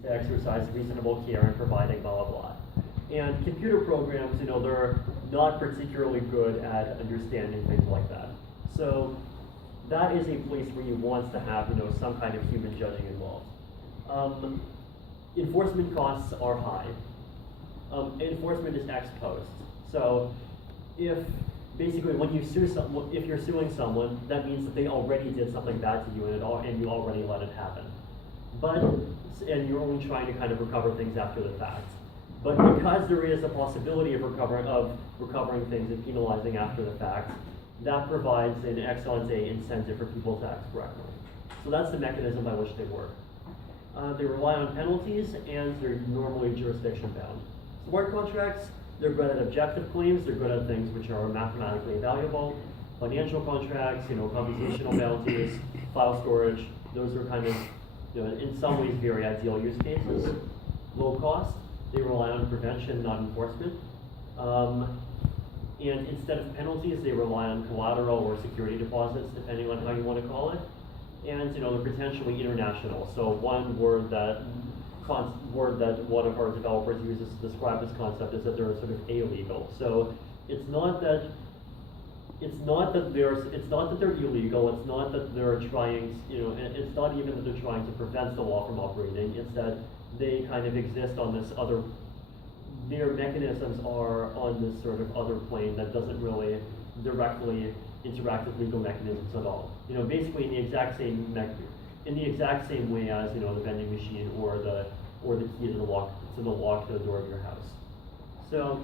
to exercise reasonable care in providing blah, blah, blah. And computer programs, they're not particularly good at understanding things like that. So that is a place where you want to have, some kind of human judging involved. Enforcement costs are high. Enforcement is ex post. So if basically when you sue if you're suing someone, that means that they already did something bad to you and you already let it happen. And you're only trying to kind of recover things after the fact. But because there is a possibility of recovering things and penalizing after the fact, that provides an ex ante incentive for people to act correctly. So that's the mechanism by which they work. They rely on penalties, and they're normally jurisdiction bound. Smart contracts, they're good at objective claims, they're good at things which are mathematically valuable. Financial contracts, computational bounties, file storage, those are kind of, in some ways very ideal use cases. Low cost, they rely on prevention, not enforcement. And instead of penalties, they rely on collateral or security deposits, depending on how you want to call it. And they're potentially international. So one word that one of our developers uses to describe this concept is that they're sort of illegal. So it's not that they're illegal. It's not that they're trying, and it's not even that they're trying to prevent the law from operating. It's that they kind of exist on this other. Their mechanisms are on this sort of other plane that doesn't really directly interact with legal mechanisms at all. Basically in the exact same way as the vending machine or the key to the lock to the door of your house. So,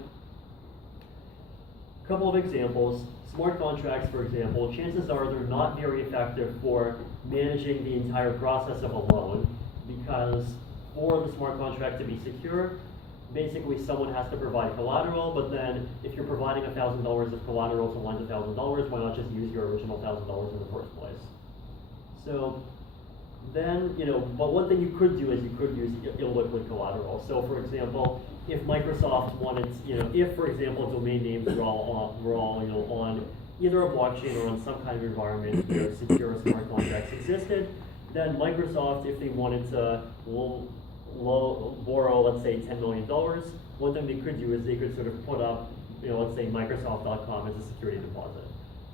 a couple of examples. Smart contracts, for example, chances are they're not very effective for managing the entire process of a loan, because for the smart contract to be secure, basically someone has to provide collateral, but then if you're providing $1,000 of collateral to lend $1,000, why not just use your original $1,000 in the first place? So then, but one thing you could do is you could use illiquid collateral. So for example, if Microsoft wanted, if for example domain names were all on either a blockchain or on some kind of environment where secure smart contracts existed, then Microsoft, if they wanted to borrow, let's say, $10 million, one thing they could do is they could sort of put up, let's say Microsoft.com as a security deposit.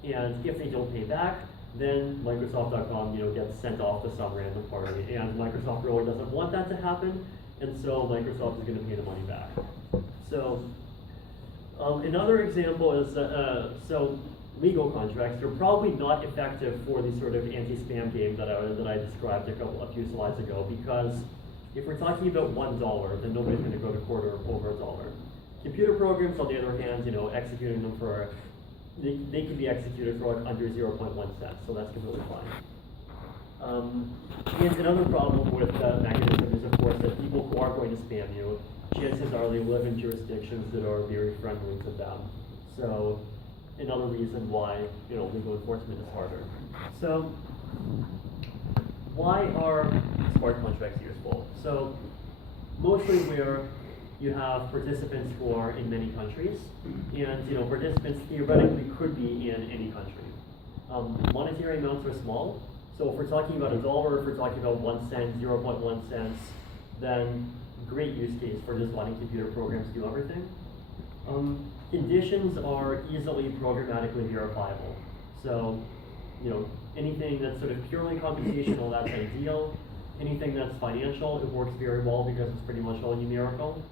And if they don't pay back, then Microsoft.com, gets sent off to some random party. And Microsoft really doesn't want that to happen, and so Microsoft is going to pay the money back. So another example is, so legal contracts are probably not effective for the sort of anti-spam game that I described a few slides ago, because if we're talking about $1, then nobody's going to go to court over $1. Computer programs, on the other hand, executing them for, they can be executed for like under 0.1 cents, so that's completely fine. And another problem with the mechanism is, of course, that people who are going to spam you, chances are they live in jurisdictions that are very friendly to them. So another reason why legal enforcement is harder. So why are smart contracts useful? So mostly where you have participants who are in many countries, and participants theoretically could be in any country. Monetary amounts are small, so if we're talking about $1, if we're talking about 1 cent, 0.1 cents, then great use case for just letting computer programs do everything. Conditions are easily programmatically verifiable. So, anything that's sort of purely computational, that's ideal. Anything that's financial, it works very well because it's pretty much all numerical.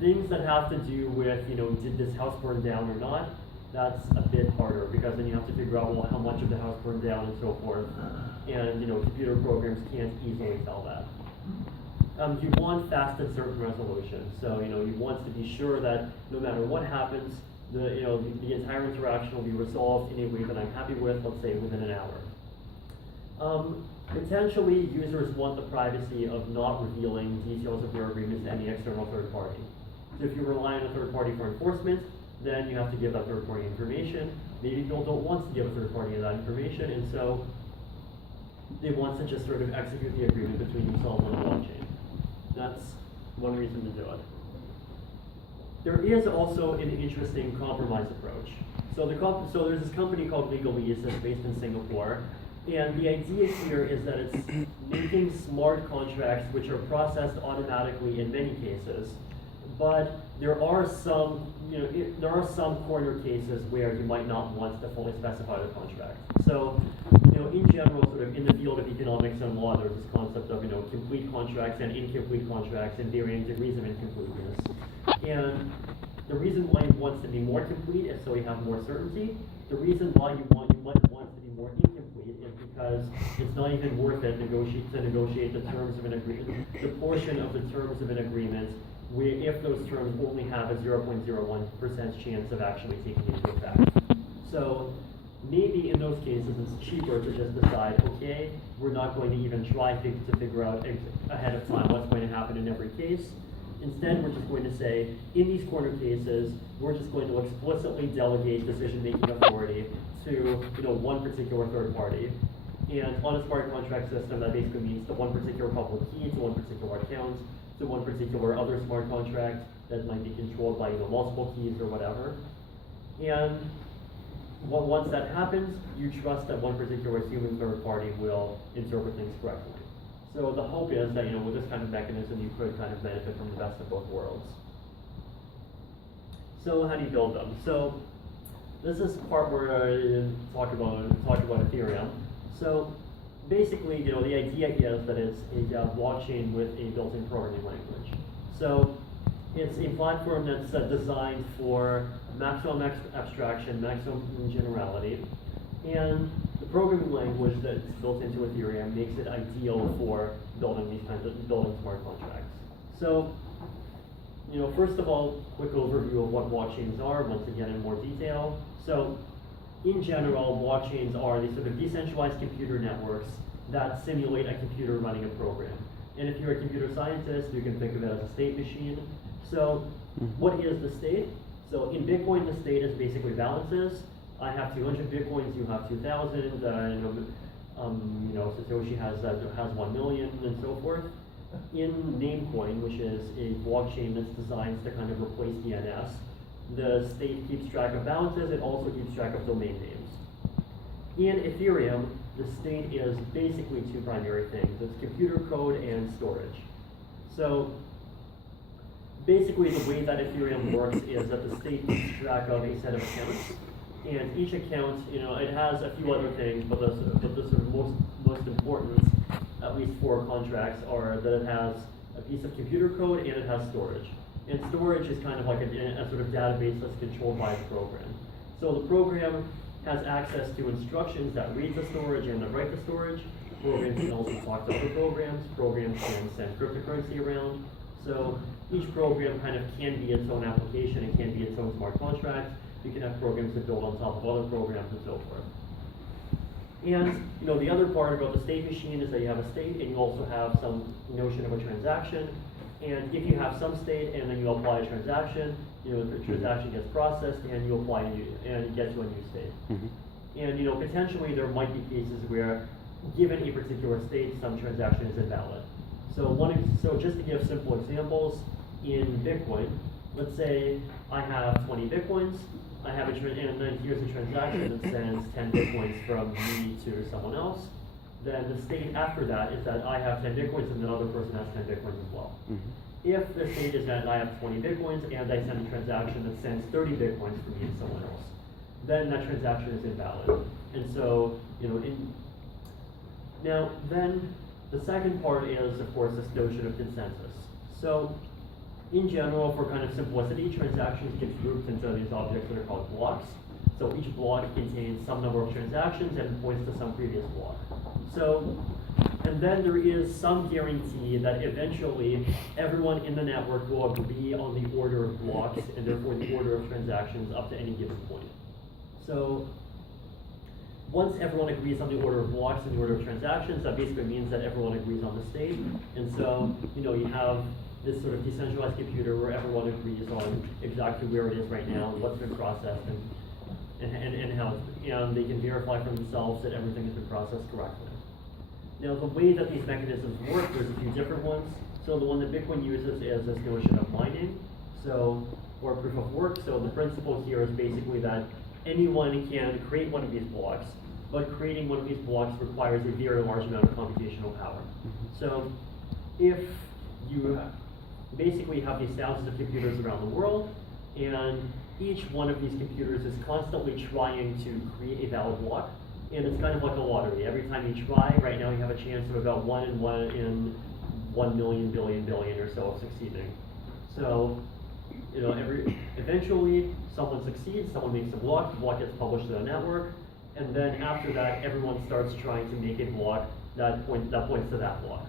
Things that have to do with, did this house burn down or not, that's a bit harder, because then you have to figure out, well, how much of the house burned down and so forth. And, computer programs can't easily tell that. You want fast and certain resolution. So, you want to be sure that no matter what happens, the entire interaction will be resolved in a way that I'm happy with, let's say within an hour. Potentially, users want the privacy of not revealing details of their agreements to any external third party. So if you rely on a third party for enforcement, then you have to give that third party information. Maybe people don't want to give a third party that information, and so they want to just sort of execute the agreement between themselves on a blockchain. That's one reason to do it. There is also an interesting compromise approach. So there's this company called Legalese that's based in Singapore, and the idea here is that it's making smart contracts which are processed automatically in many cases, but there are some, there are some corner cases where you might not want to fully specify the contract. So, in general, sort of in the field of economics and law, there's this concept of, complete contracts and incomplete contracts and varying degrees of incompleteness. And the reason why you want to be more complete is so you have more certainty. The reason why you might want to be more incomplete is because it's not even worth it to negotiate the terms of an agreement, the portion of the terms of an agreement where if those terms only have a 0.01% chance of actually taking into effect. So maybe in those cases it's cheaper to just decide, okay, we're not going to even try to figure out ahead of time what's going to happen in every case. Instead, we're just going to say, in these corner cases, we're just going to explicitly delegate decision-making authority to one particular third party. And on a smart contract system, that basically means to one particular public key, to one particular account, to one particular other smart contract that might be controlled by multiple keys or whatever. And once that happens, you trust that one particular human third party will interpret things correctly. So the hope is that with this kind of mechanism, you could kind of benefit from the best of both worlds. So how do you build them? So this is the part where I talk about Ethereum. So basically, the idea is that it's a blockchain with a built-in programming language. So it's a platform that's designed for maximum abstraction, maximum generality, and the programming language that's built into Ethereum makes it ideal for building smart contracts. So, first of all, quick overview of what blockchains are, once again in more detail. So, in general, blockchains are these sort of decentralized computer networks that simulate a computer running a program. And if you're a computer scientist, you can think of it as a state machine. So, what is the state? So, in Bitcoin, the state is basically balances. I have 200 Bitcoins, you have 2,000, Satoshi has 1 million, and so forth. In Namecoin, which is a blockchain that's designed to kind of replace DNS, the state keeps track of balances, it also keeps track of domain names. In Ethereum, the state is basically two primary things. It's computer code and storage. So basically the way that Ethereum works is that the state keeps track of a set of accounts. And each account, it has a few other things, but the sort of most important, at least for contracts, are that it has a piece of computer code and it has storage. And storage is kind of like a sort of database that's controlled by the program. So the program has access to instructions that read the storage and that write the storage. Programs can also talk to other programs. Programs can send cryptocurrency around. So each program kind of can be its own application and can be its own smart contract. You can have programs that build on top of other programs and so forth. And the other part about the state machine is that you have a state and you also have some notion of a transaction. And if you have some state and then you apply a transaction, the transaction gets processed and you apply and you get to a new state. And potentially there might be cases where, given a particular state, some transaction is invalid. So just to give simple examples, in Bitcoin, let's say I have 20 Bitcoins. I have and then here's a transaction that sends 10 Bitcoins from me to someone else. Then the state after that is that I have 10 Bitcoins and another person has 10 Bitcoins as well. If the state is that I have 20 Bitcoins and I send a transaction that sends 30 Bitcoins from me to someone else, then that transaction is invalid. And so, now then the second part is, of course, this notion of consensus. So in general, for kind of simplicity, transactions get grouped into these objects that are called blocks. So each block contains some number of transactions and points to some previous block. So, and then there is some guarantee that eventually everyone in the network will agree on the order of blocks and therefore the order of transactions up to any given point. So once everyone agrees on the order of blocks and the order of transactions, that basically means that everyone agrees on the state. And so, you have this sort of decentralized computer where everyone agrees on exactly where it is right now, what's been processed, and how and they can verify for themselves that everything has been processed correctly. Now, the way that these mechanisms work, there's a few different ones. So the one that Bitcoin uses is this notion of mining, or proof of work. So the principle here is basically that anyone can create one of these blocks, but creating one of these blocks requires a very large amount of computational power. So if you basically have these thousands of computers around the world, and each one of these computers is constantly trying to create a valid block, and it's kind of like a lottery. Every time you try, right now you have a chance of about 1 in 1 million billion billion or so of succeeding. So, eventually someone succeeds, someone makes a block, the block gets published to the network, and then after that, everyone starts trying to make a block that points to that block.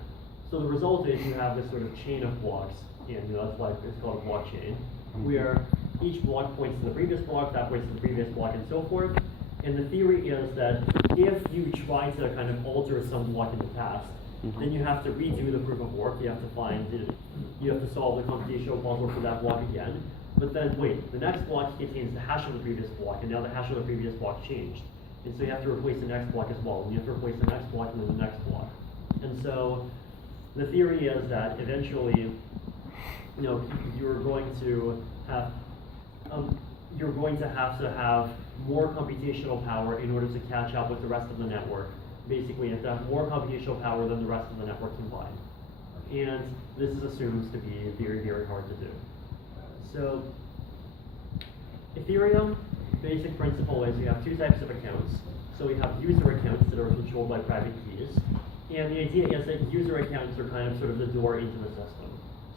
So the result is you have this sort of chain of blocks, and that's why it's called a blockchain, where each block points to the previous block, that points to the previous block, and so forth. And the theory is that if you try to kind of alter some block in the past, then you have to redo the proof of work. You have to solve the computational puzzle for that block again. But then wait, the next block contains the hash of the previous block, and now the hash of the previous block changed. And so you have to replace the next block as well, and you have to replace the next block and then the next block. And so the theory is that eventually, you're going to have more computational power in order to catch up with the rest of the network. Basically, you have to have more computational power than the rest of the network combined. And this is assumed to be very, very hard to do. So, Ethereum, basic principle is you have two types of accounts. So we have user accounts that are controlled by private keys. And the idea is that user accounts are kind of sort of the door into the system.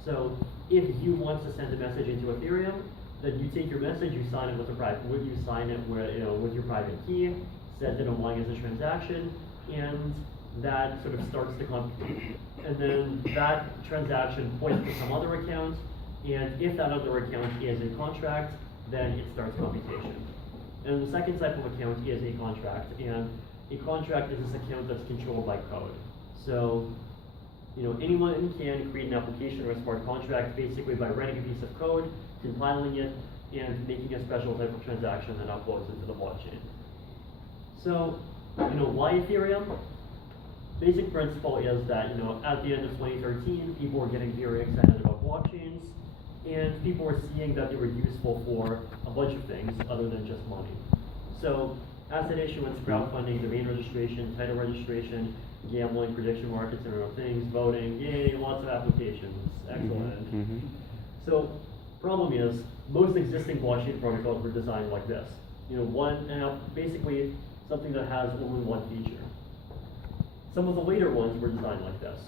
So if you want to send a message into Ethereum, then you take your message, you sign it with with your private key, send it along as a transaction, and that sort of starts the computation. And then that transaction points to some other account, and if that other account is a contract, then it starts computation. And the second type of account is a contract, and a contract is this account that's controlled by code. So, anyone can create an application or a smart contract basically by writing a piece of code, compiling it, and making a special type of transaction that uploads into the blockchain. So, why Ethereum? Basic principle is that, at the end of 2013, people were getting very excited about blockchains, and people were seeing that they were useful for a bunch of things other than just money. So, asset issuance, crowdfunding, domain registration, title registration, gambling, prediction markets, internet things, voting, yay, lots of applications, excellent. So, problem is, most existing blockchain protocols were designed like this. Basically something that has only one feature. Some of the later ones were designed like this.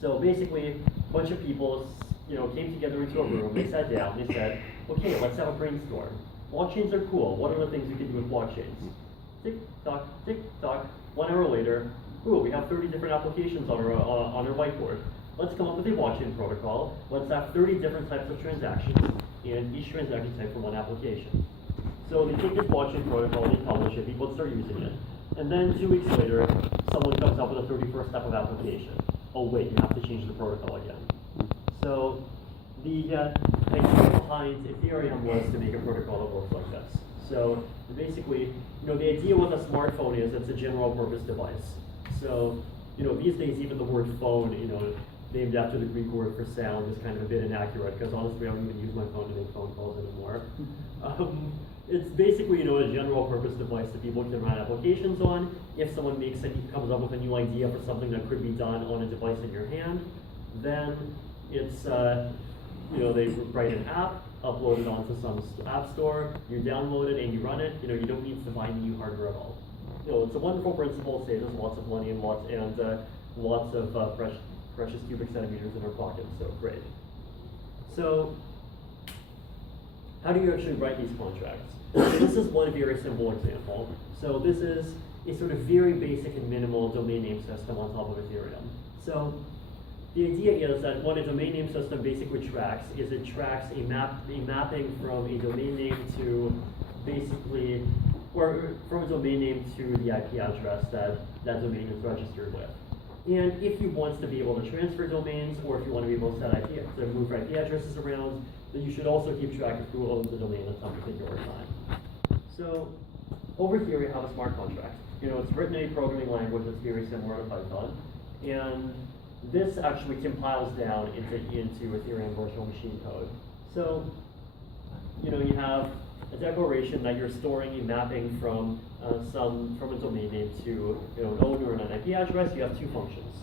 So basically, a bunch of people, came together into a room, they sat down, they said, okay, let's have a brainstorm. Blockchains are cool. What are the things we can do with blockchains? Tick tock, tick tock. 1 hour later, we have 30 different applications on our whiteboard. Let's come up with a blockchain protocol. Let's have 30 different types of transactions, and each transaction type for one application. So they take this blockchain protocol, they publish it, people start using it, and then 2 weeks later, someone comes up with a 31st type of application. Oh wait, you have to change the protocol again. So the idea behind Ethereum was to make a protocol that works like this. So basically, the idea with a smartphone is it's a general purpose device. So, these days even the word phone, named after the Greek word for sound is kind of a bit inaccurate, because honestly I don't even use my phone to make phone calls anymore. It's basically, a general purpose device that people can run applications on. If someone comes up with a new idea for something that could be done on a device in your hand, then it's, they write an app, upload it onto some app store, you download it and you run it, you don't need to buy new hardware at all. It's a wonderful principle, saves us lots of money and lots of precious cubic centimeters in our pockets, so great. So, how do you actually write these contracts? So this is one very simple example. So this is a sort of very basic and minimal domain name system on top of Ethereum. So the idea is that what a domain name system basically tracks is it tracks a mapping from a domain name to basically, or from a domain name to the IP address that that domain is registered with. And if you want to be able to transfer domains, or if you want to be able to move IP addresses around, then you should also keep track of who owns the domain at some particular time. So over here we have a smart contract. It's written in a programming language that's very similar to Python, and this actually compiles down into Ethereum virtual machine code. So, you have a declaration that you're storing a mapping from from a domain name to an owner and an IP address, you have two functions.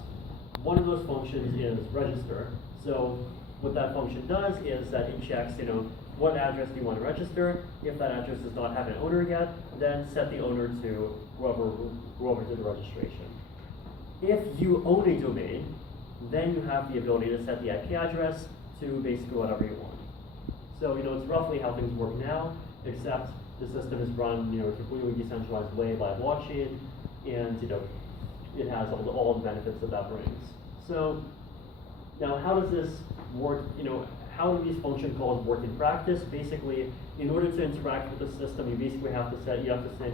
One of those functions is register. So what that function does is that it checks, what address do you want to register. If that address does not have an owner yet, then set the owner to whoever did the registration. If you own a domain, then you have the ability to set the IP address to basically whatever you want. So it's roughly how things work now, except the system is run a completely decentralized way by blockchain, and it has all the benefits that that brings. So now, how does this work? How do these function calls work in practice? Basically, in order to interact with the system, you basically have to send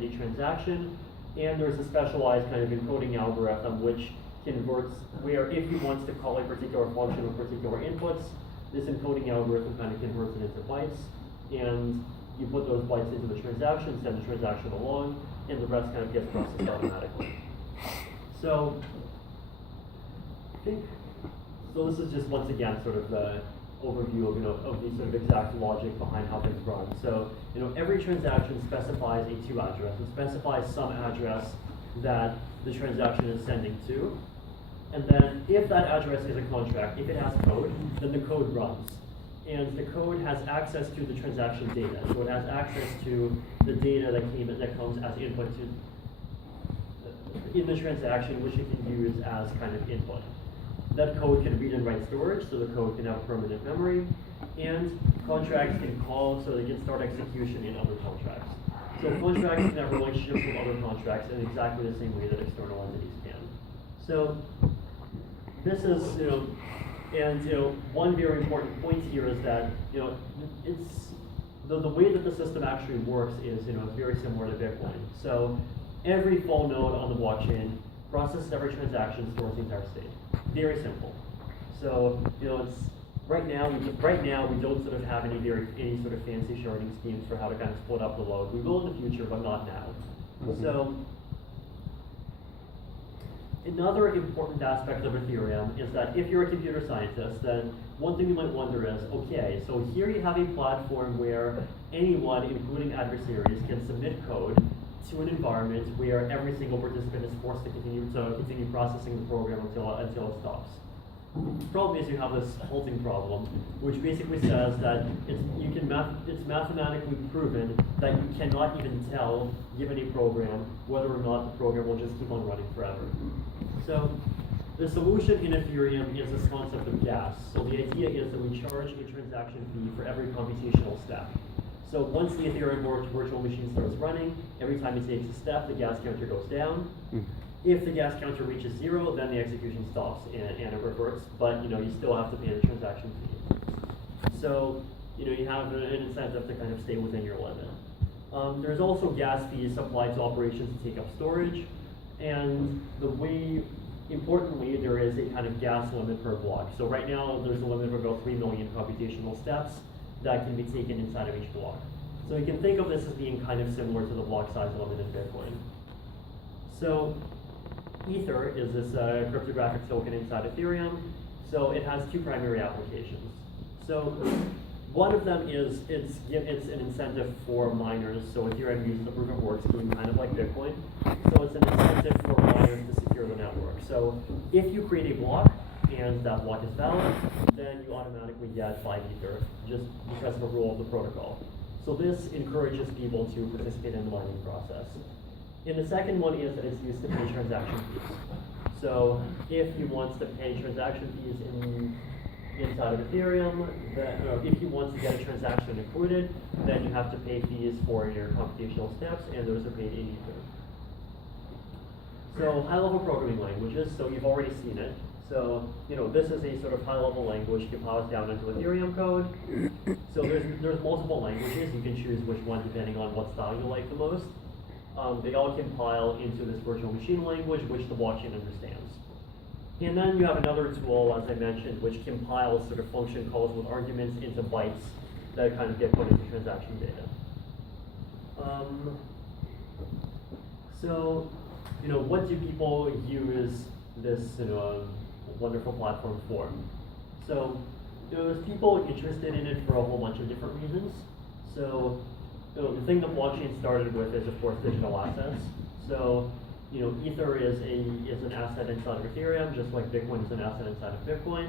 a transaction, and there's a specialized kind of encoding algorithm which converts where if you want to call a particular function with particular inputs, this encoding algorithm kind of converts it into bytes, and you put those bytes into the transaction, send the transaction along, and the rest kind of gets processed automatically. So this is just once again sort of the overview of the sort of exact logic behind how things run. So every transaction specifies a to address. It specifies some address that the transaction is sending to, and then if that address is a contract, if it has code, then the code runs. And the code has access to the transaction data. So it has access to the data that comes as input in the transaction, which it can use as kind of input. That code can read and write storage, so the code can have permanent memory, and contracts can call so they can start execution in other contracts. So contracts can have relationships with other contracts in exactly the same way that external entities can. So this is, one very important point here is that, it's the way that the system actually works is, it's very similar to Bitcoin. So every full node on the blockchain processes every transaction, stores the entire state. Very simple. So it's right now we don't sort of have any sort of fancy sharding schemes for how to kind of split up the load. We will in the future, but not now. Mm-hmm. So another important aspect of Ethereum is that if you're a computer scientist, then one thing you might wonder is, okay, so here you have a platform where anyone, including adversaries, can submit code to an environment where every single participant is forced to continue processing the program until it stops. The problem is you have this halting problem, which basically says that it's mathematically proven that you cannot even tell, given a program, whether or not the program will just keep on running forever. So the solution in Ethereum is this concept of gas. So the idea is that we charge a transaction fee for every computational step. So once the Ethereum virtual machine starts running, every time it takes a step, the gas counter goes down. If the gas counter reaches 0, then the execution stops and it reverts, but you still have to pay the transaction fee. So you have an incentive to kind of stay within your limit. There's also gas fees applied to operations to take up storage, and importantly, there is a kind of gas limit per block. So right now, there's a limit of about 3 million computational steps that can be taken inside of each block. So you can think of this as being kind of similar to the block size limit in Bitcoin. So Ether is this cryptographic token inside Ethereum. So it has two primary applications. So one of them is it's an incentive for miners. So Ethereum uses the proof of work scheme kind of like Bitcoin. So it's an incentive for miners to secure the network. So if you create a block and that block is valid, then you automatically get 5 Ether just because of a rule of the protocol. So this encourages people to participate in the mining process. And the second one is that it's used to pay transaction fees. So if you want to pay transaction fees inside of Ethereum, if you want to get a transaction included, then you have to pay fees for your computational steps, and those are paid in Ether. So high-level programming languages, so you've already seen it. So, this is a sort of high-level language compiled down into Ethereum code. So there's multiple languages. You can choose which one depending on what style you like the most. They all compile into this virtual machine language, which the blockchain understands. And then you have another tool, as I mentioned, which compiles sort of function calls with arguments into bytes that kind of get put into transaction data. So, what do people use this wonderful platform for? So there's people interested in it for a whole bunch of different reasons. So the thing that blockchain started with is, of course, digital assets. So, Ether is an asset inside of Ethereum, just like Bitcoin is an asset inside of Bitcoin.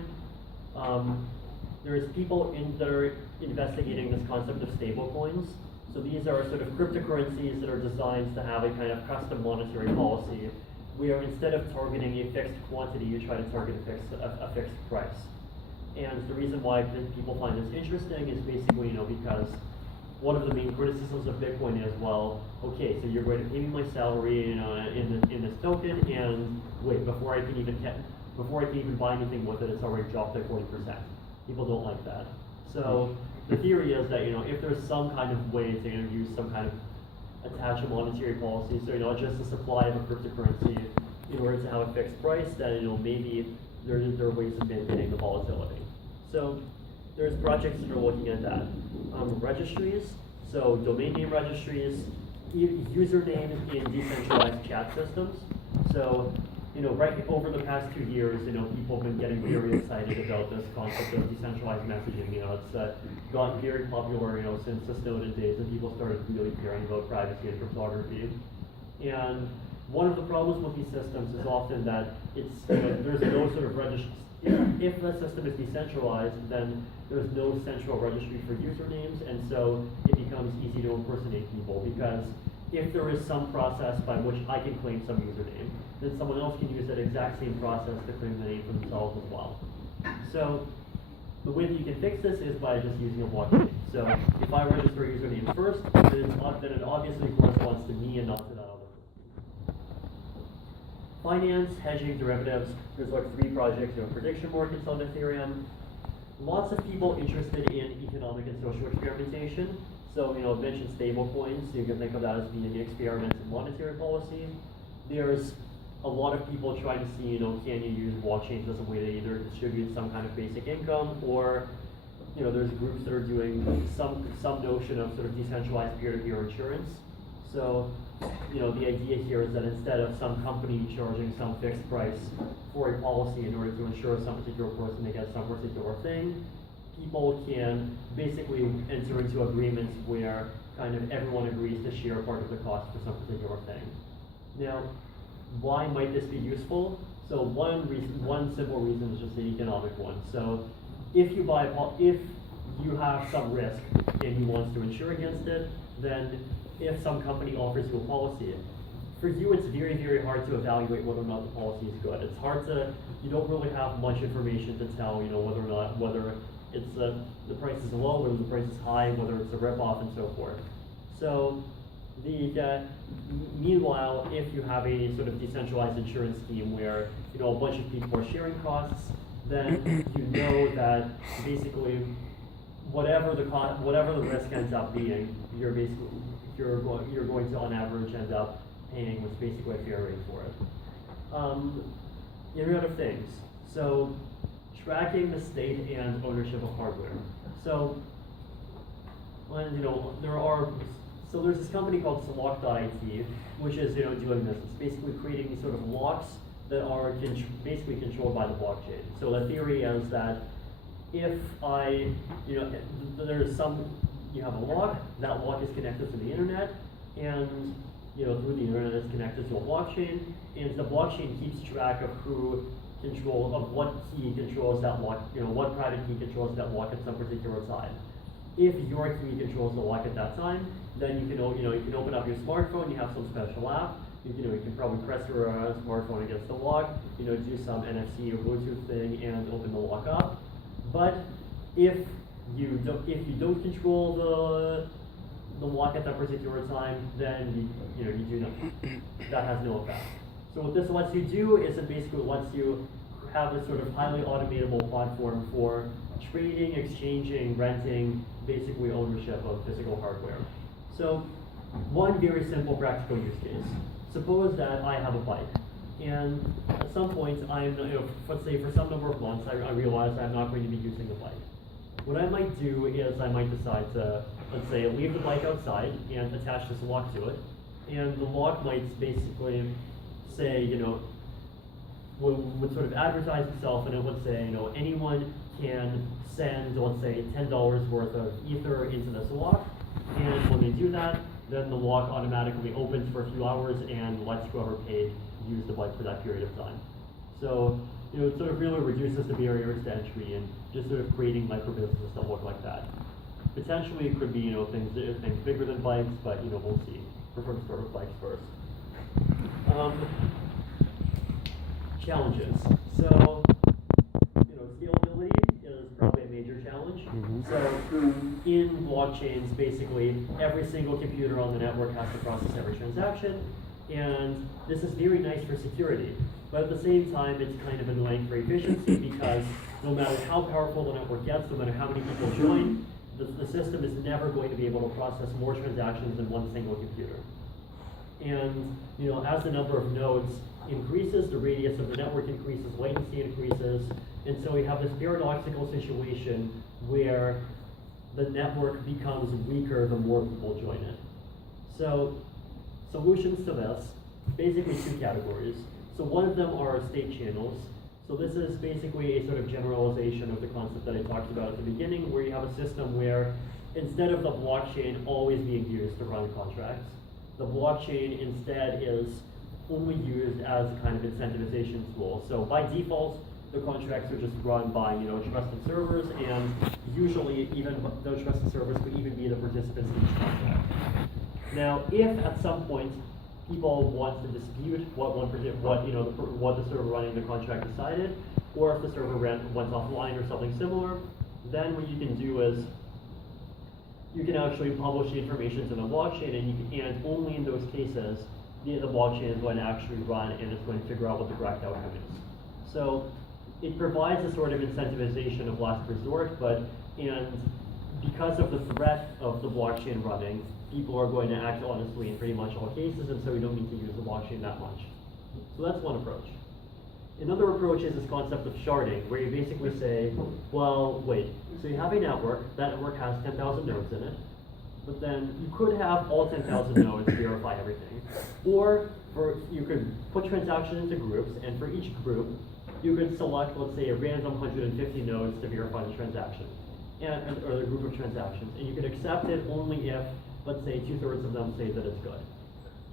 There's people that are investigating this concept of stablecoins. So these are sort of cryptocurrencies that are designed to have a kind of custom monetary policy, where instead of targeting a fixed quantity, you try to target a fixed price. And the reason why people find this interesting is basically, because one of the main criticisms of Bitcoin is, well, okay, so you're going to pay me my salary, in this token, and wait, before I can even buy anything with it, it's already dropped by 40%. People don't like that. So the theory is that, if there's some kind of way to use some kind of attach a monetary policy, so just a supply of a cryptocurrency in order to have a fixed price, then maybe there are ways of mitigating the volatility. So there's projects that are looking at that. Registries, so domain name registries, username in decentralized chat systems. So, right over the past 2 years, people have been getting very excited about this concept of decentralized messaging. It's gotten very popular, since the Snowden days, and people started really caring about privacy and cryptography. And one of the problems with these systems is often that there's no sort of registry. If the system is decentralized, then there's no central registry for usernames, and so it becomes easy to impersonate people, because if there is some process by which I can claim some username, then someone else can use that exact same process to claim the name for themselves as well. So the way that you can fix this is by just using a blockchain. So if I register a username first, then it obviously corresponds to me and not to that other person. Finance, hedging, derivatives, there's like 3 projects, prediction markets on Ethereum. Lots of people interested in economic and social experimentation. So, I mentioned stable coins, so you can think of that as being an experiment in monetary policy. There's a lot of people trying to see, can you use blockchains as a way to either distribute some kind of basic income, or, there's groups that are doing some notion of sort of decentralized peer-to-peer insurance. So, the idea here is that instead of some company charging some fixed price for a policy in order to insure some particular person against some particular thing, people can basically enter into agreements where kind of everyone agrees to share part of the cost for some particular thing. Now, why might this be useful? So one simple reason is just the economic one. So if you have some risk and you want to insure against it, then if some company offers you a policy, for you it's very, very hard to evaluate whether or not the policy is good. It's hard you don't really have much information to tell, whether it's the price is low, whether the price is high, whether it's a ripoff, and so forth. So meanwhile, if you have a sort of decentralized insurance scheme where a bunch of people are sharing costs, then you know that basically whatever the risk ends up being, you're going to on average end up paying what's basically a fair rate for it. Any other things? So tracking the state and ownership of hardware. So there's this company called Select.it, which is doing this. It's basically creating these sort of locks that are basically controlled by the blockchain. So the theory is that if you have a lock, that lock is connected to the internet, and through the internet it's connected to a blockchain, and the blockchain keeps track of what key controls that lock, what private key controls that lock at some particular time. If your key controls the lock at that time, then you can open up your smartphone, you have some special app, you can probably press your smartphone against the lock, do some NFC or Bluetooth thing and open the lock up. But if you don't control the lock at that particular time, then you do nothing. That has no effect. So what this lets you do is it basically lets you have this sort of highly automatable platform for trading, exchanging, renting, basically ownership of physical hardware. So one very simple practical use case. Suppose that I have a bike, and at some point let's say for some number of months, I realize I'm not going to be using the bike. What I might do is I might decide to, let's say, leave the bike outside and attach this lock to it, and the lock might basically say, would sort of advertise itself, and it would say, anyone can send, let's say, $10 worth of Ether into this lock, And when they do that, then the lock automatically opens for a few hours and lets whoever paid use the bike for that period of time. So, it sort of really reduces the barriers to entry and just sort of creating micro businesses that look like that. Potentially, it could be, things bigger than bikes, but, we'll see. Prefer to start with bikes first. Challenges. So, scalability is probably a major challenge. So, in blockchains, basically, every single computer on the network has to process every transaction, and this is very nice for security. But at the same time, it's kind of annoying for efficiency because no matter how powerful the network gets, no matter how many people join, the system is never going to be able to process more transactions than one single computer. And as the number of nodes increases, the radius of the network increases, latency increases, and so we have this paradoxical situation where the network becomes weaker the more people join it. So solutions to this, basically two categories. So one of them are state channels. So this is basically a sort of generalization of the concept that I talked about at the beginning, where you have a system where instead of the blockchain always being used to run contracts, the blockchain instead is only used as a kind of incentivization tool. So by default, the contracts are just run by trusted servers, and usually even those trusted servers could even be the participants in each contract. Now, if at some point people want to dispute what the server running the contract decided, or if the server went offline or something similar, then what you can do is you can actually publish the information to the blockchain, and only in those cases the blockchain is going to actually run and it's going to figure out what the correct outcome is. So it provides a sort of incentivization of last resort, and because of the threat of the blockchain running, people are going to act honestly in pretty much all cases, and so we don't need to use the blockchain that much. So that's one approach. Another approach is this concept of sharding, where you basically say, well, wait, so you have a network, that network has 10,000 nodes in it, but then you could have all 10,000 nodes verify everything. Or you could put transactions into groups, and for each group, you could select, let's say, a random 150 nodes to verify the transaction, or the group of transactions, and you could accept it only if, let's say, 2/3 of them say that it's good.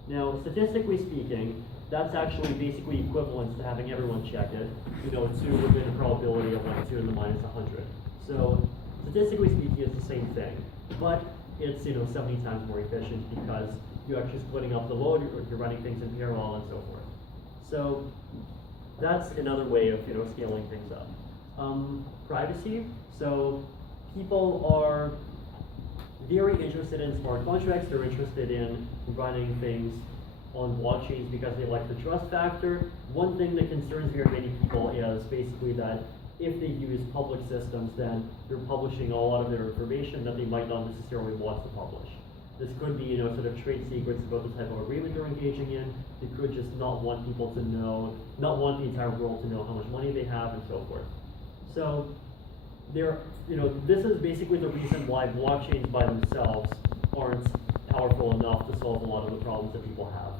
Now, statistically speaking, that's actually basically equivalent to having everyone check it, 2 within a probability of like 2 to the minus 100. So, statistically speaking, it's the same thing, but it's 70 times more efficient because you're actually splitting up the load, you're running things in parallel, and so forth. So, that's another way of scaling things up. Privacy. So, people are very interested in smart contracts. They're interested in running things on blockchains because they like the trust factor. One thing that concerns very many people is basically that if they use public systems, then they're publishing a lot of their information that they might not necessarily want to publish. This could be, sort of trade secrets about the type of agreement they're engaging in. They could just not want people to know, not want the entire world to know how much money they have, and so forth. So, this is basically the reason why blockchains by themselves aren't powerful enough to solve a lot of the problems that people have.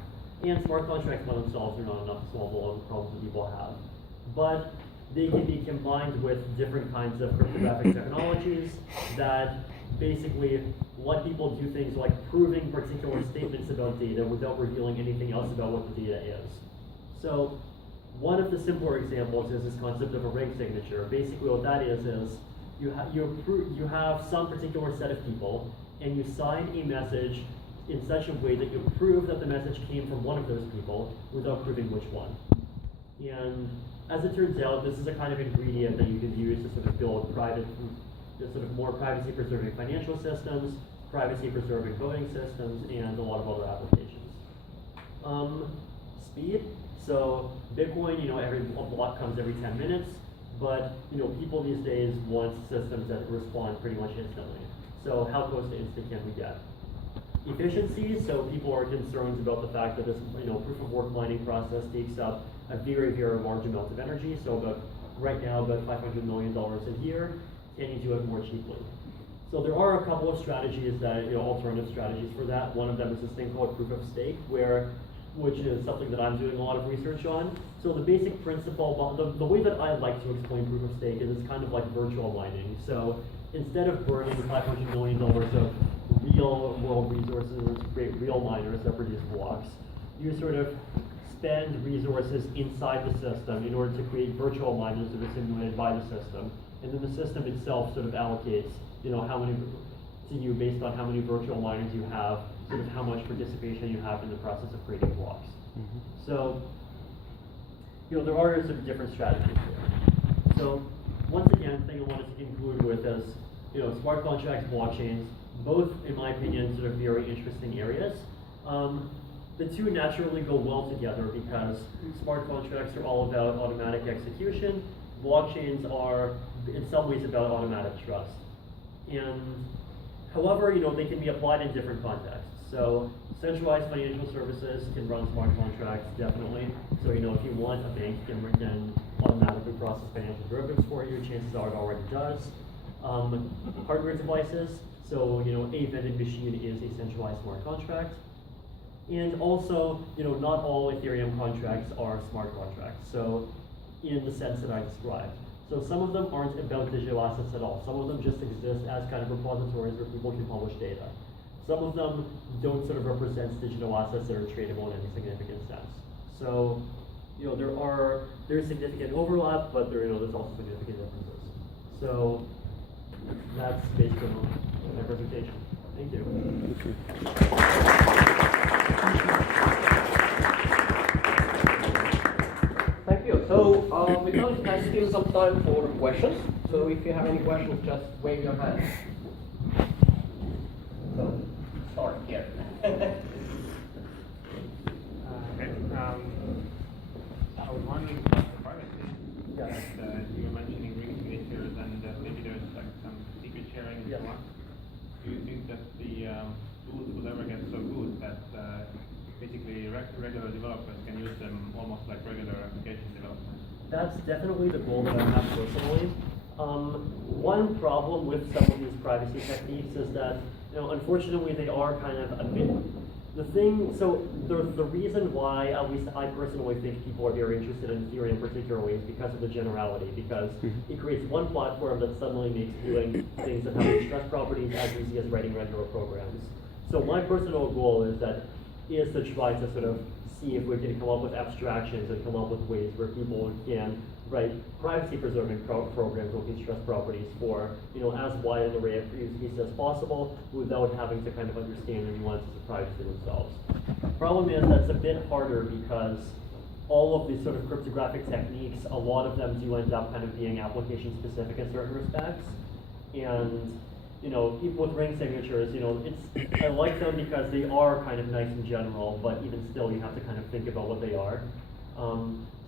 And smart contracts by themselves are not enough to solve a lot of the problems that people have. But they can be combined with different kinds of cryptographic technologies that basically let people do things like proving particular statements about data without revealing anything else about what the data is. So one of the simpler examples is this concept of a ring signature. Basically what that is you have some particular set of people, and you sign a message in such a way that you prove that the message came from one of those people without proving which one. And as it turns out, this is a kind of ingredient that you can use to sort of build more privacy-preserving financial systems, privacy-preserving voting systems, and a lot of other applications. Speed. So Bitcoin, a block comes every 10 minutes, but people these days want systems that respond pretty much instantly. So how close to instant can we get? Efficiency. So people are concerned about the fact that this proof of work mining process takes up a very, very large amount of energy. So right now about $500 million a year. Can you do it more cheaply? So there are a couple of strategies that, alternative strategies for that. One of them is this thing called proof of stake, which is something that I'm doing a lot of research on. So the basic principle, the way that I like to explain proof of stake is it's kind of like virtual mining. So instead of burning $500 million of real world resources in order to create real miners that produce blocks. You sort of spend resources inside the system in order to create virtual miners that are simulated by the system. And then the system itself sort of allocates, how many to you based on how many virtual miners you have, sort of how much participation you have in the process of creating blocks. Mm-hmm. So, there are sort of different strategies here. So, once again, the thing I wanted to conclude with is, smart contracts, blockchains, both, in my opinion, sort of very interesting areas. The two naturally go well together because smart contracts are all about automatic execution. Blockchains are, in some ways, about automatic trust. And, however, they can be applied in different contexts. So, centralized financial services can run smart contracts, definitely. So, if you want, a bank can automatically process financial derivatives for you. Chances are it already does. Hardware devices. So, a vending machine is a centralized smart contract. And also, not all Ethereum contracts are smart contracts. So, in the sense that I described. So some of them aren't about digital assets at all. Some of them just exist as kind of repositories where people can publish data. Some of them don't sort of represent digital assets that are tradable in any significant sense. So, there's significant overlap, but there's also significant differences. So that's basically my presentation. Thank you. Thank you. So we now have still some time for questions. So if you have any questions, just wave your hand. So start here. I was wondering about the privacy. Yes. You were mentioning ring signatures and maybe there's like some secret sharing and Yes. so on. Do you think that the tools will ever get so good that basically regular developers can use them almost like regular application development? That's definitely the goal that I have personally. One problem with some of these privacy techniques is that, unfortunately they are kind of a bit, the reason why, at least I personally think people are very interested in Ethereum particularly is because of the generality, because it creates one platform that suddenly makes doing things that have stress properties as easy as writing regular programs. So my personal goal is to try to sort of see if we can come up with abstractions and come up with ways where people can write privacy-preserving programs with these stress properties for, as wide an array of use cases as possible without having to kind of understand the nuances of privacy themselves. Problem is that's a bit harder because all of these sort of cryptographic techniques, a lot of them do end up kind of being application-specific in certain respects. And even with ring signatures, I like them because they are kind of nice in general, but even still, you have to kind of think about what they are.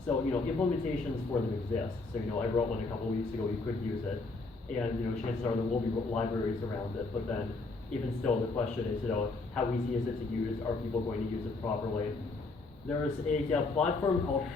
So, implementations for them exist. So, I wrote one a couple weeks ago, you could use it. And, chances are there will be libraries around it, but then even still, the question is, how easy is it to use? Are people going to use it properly? There's a platform called